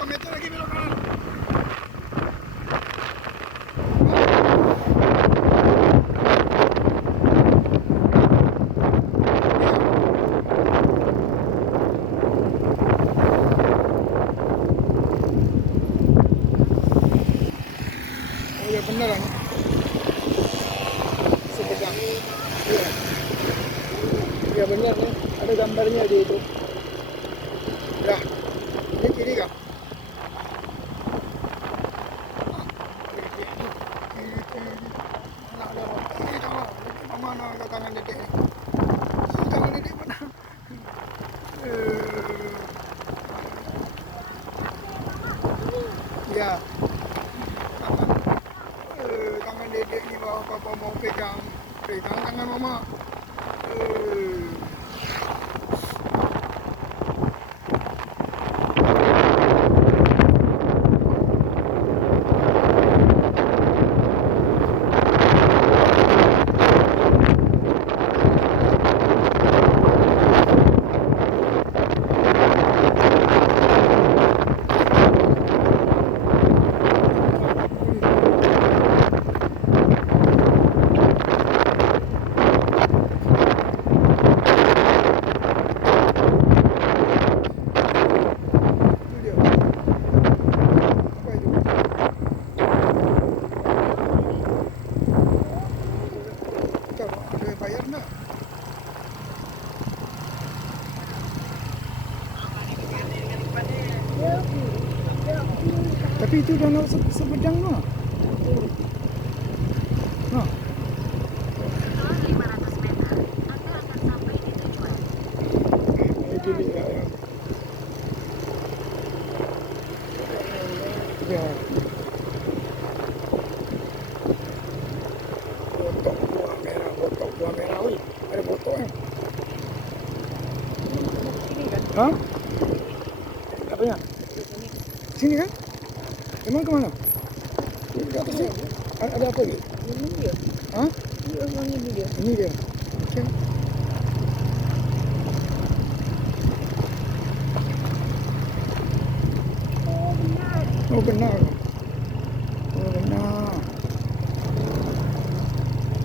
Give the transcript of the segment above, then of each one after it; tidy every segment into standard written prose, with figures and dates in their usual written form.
berapa meter lagi belok kanan. Oh ya beneran. Sepedang. Iya. Ya benar nih, ada gambarnya di itu. Ya, ini kiri kah? Kiri. Mana ada orang? Kiri tengok. Mana ada tangan dedek ni? Tangan dedek mana? Ya. Tangan dedek ni bawa papa mau pegang tangan mama. Bayar nak? Tapi itu danau Sepedang no. No. 500 meter, Anda akan sampai di tujuan. Itu dia. Ya. Botok buah merah. Oi, ada botoknya. Hah? Apanya? Sini kan? Emang kemana? Di atas sini. Ada apa lagi? Ini dia. Hah? Ini dia. Ini dia. Oke. Oh benar. Oh benar.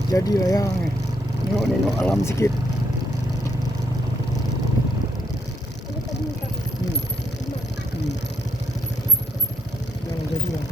Jadilah ya. Nengok alam sikit. Jangan jadi lah.